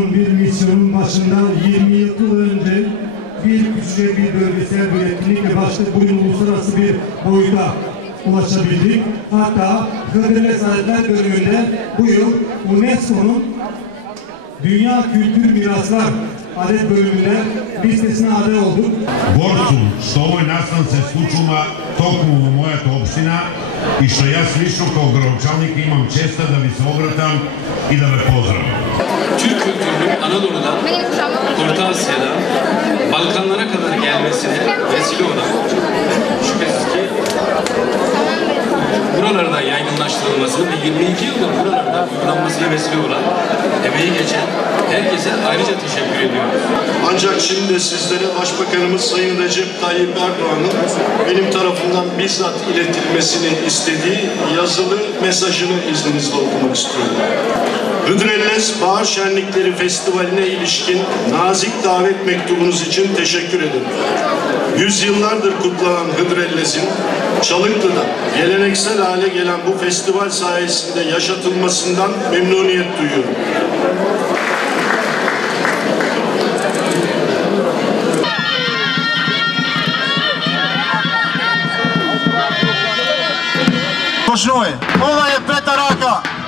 kurduğum bir misyonun başında 20 yıl önce bir küçücük bir bölgesel bir etkinlikle başladık. Bugün uluslararası bir boyuta ulaşabildik. Hatta Hıdır Mesaletler bölümünde bu yıl UNESCO'nun Dünya Kültür Miraslar adet bölümüne listesine aday olduk. Borcu što ovoj nastanci skučuma toku u moja opština i što ja slično kao gradočelnik imam česta da mi se obratam i da me pozdravim. Anadolu'dan, Orta Asya'dan, Balkanlara kadar gelmesine vesile olan, şüphesiz ki buralarda yaygınlaştırılmasını ve 22 yıldır buralarda uygulanmasına vesile olan, emeği geçen herkese ayrıca teşekkür ediyoruz. Ancak şimdi sizlere Başbakanımız Sayın Recep Tayyip Erdoğan'ın benim tarafından bizzat iletilmesini istediği yazılı mesajını izninizle okumak istiyorum. Hıdrellez Bahar Şenlikleri Festivali'ne ilişkin nazik davet mektubunuz için teşekkür ederim. Yüzyıllardır kutlanan Hıdrellez'in Çalıklı'da geleneksel hale gelen bu festival sayesinde yaşatılmasından memnuniyet duyuyorum. Došlo je. Ova je Petar